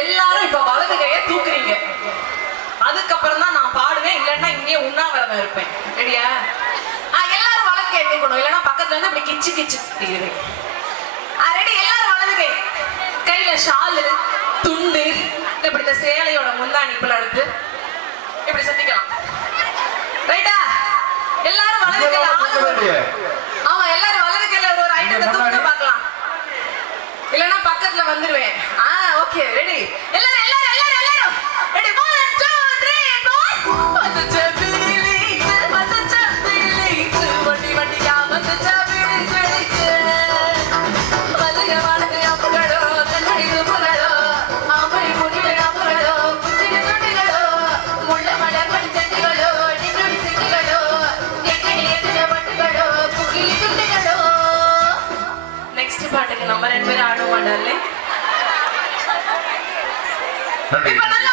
எல்லாரும் இப்ப வலது கையை தூக்குறீங்க. அதுக்கப்புறம் தான் நான் பாடுவேன், இல்லைன்னா இங்கே உண்ணாவிரதம் இருப்பேன். ரெடியா? எல்லாரும் வலது கை தூக்கணும், இல்லைன்னா பக்கத்துல வந்து இப்படி கிச்சு கிச்சு ரெடி? எல்லாரும் வலது கை, கையில ஷாலு துண்டு இப்படி இந்த சேலையோட முந்தாணி இப்ப எடுத்து இப்படி சுத்திக்கலாம். ரைட்டா? எல்லாரும் வலது கையில ஆமா, எல்லாரும் வலது கையில ஒரு ஐட்டத்தை தூக்க பார்க்கலாம், இல்லைன்னா பக்கத்துல வந்துருவேன். Okay, ready? எல்லாரும் எல்லாரும் எல்லாரும் எல்லாரும் ரெடி? 1 2 3 4 வந்துச்ச பீலிங்ஸ் வந்துச்ச பீலிங்ஸ் வண்டி வண்டியா வந்துச்ச பீலிங்ஸ் வலக வலக அப்பகளோ கண்ணடி குப்பகளோ ஆமை புனில அப்பகளோ புச்சிக தொட்டிகளோ முள்ள மலை படிச்சட்டிகளோ நின்னடி சிட்டிகளோ எக்கடி எக்கட பட்டுகளோ புகிலி துண்டுகளோ. நெக்ஸ்ட் பாட்டுக்கு நம்ம ரெண்டு பேரும் ஆடுவோம். இப்ப நல்லா